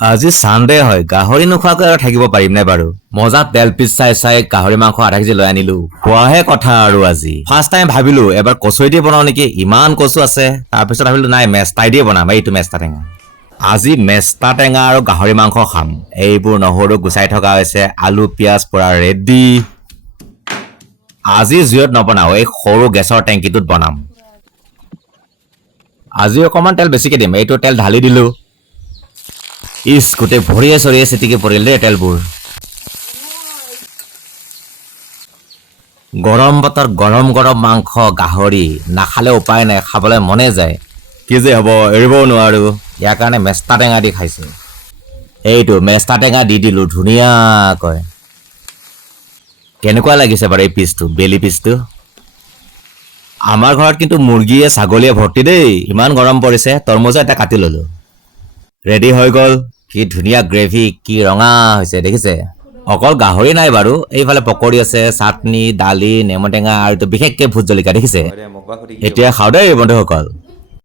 আজি চানডে হয়, গাহৰি নোখোৱাকৈ আৰু থাকিব পাৰিম নে বাৰু? মজা তেল পিচ চাই চাই গাহৰি মাংস আধা কেজি লৈ আনিলো। খোৱাহে কথা আৰু আজি। ফাৰ্ষ্ট টাইম ভাবিলো এবাৰ কচুৱে দি বনাও নেকি, ইমান কচু আছে। তাৰপিছত ভাবিলো নাই মেষ্টাই দিয়ে বনাম, এইটো মেষ্টা টেঙা। আজি মেষ্টা টেঙা আৰু গাহৰি মাংস খাম। এইবোৰ নহৰু গুচাই থকা হৈছে, আলু পিয়াজ পুৰা ৰেডি। আজি জুইত নবনাও, এই সৰু গেছৰ টেংকিটোত বনাম। আজি অকণমান তেল বেছিকে দিম, এইটো তেল ঢালি দিলো। ইচ, গোটেই ভৰিয়ে চৰিয়ে চিটিকি পৰিল দেই তেলবোৰ। গৰম বতৰ গৰম গৰম মাংস গাহৰি নাখালে উপায় নাই, খাবলৈ মনে যায়। কি যে হ'ব, এৰিবও নোৱাৰো। ইয়াৰ কাৰণে মেষ্টা টেঙা দি খাইছো। এইটো মেষ্টা টেঙা দি দিলো ধুনীয়াকৈ। কেনেকুৱা লাগিছে বাৰু এই পিচটো, বেলি পিচটো? আমাৰ ঘৰত কিন্তু মুৰ্গীয়ে ছাগলীয়ে ভৰ্তি দেই। ইমান গৰম পৰিছে, তৰমুজো এটা কাটি ললো। ৰেডি হৈ গ'ল। কি ধুনীয়া গ্ৰেভি, কি ৰঙা হৈছে দেখিছে? অকল গাহৰি নাই বাৰু, এইফালে পকৰি আছে, চাটনি, দালি, নেমু টেঙা আৰু বিশেষকৈ ভোট জলকীয়া দেখিছে? এতিয়া খাওঁ দেই বন্ধুসকল।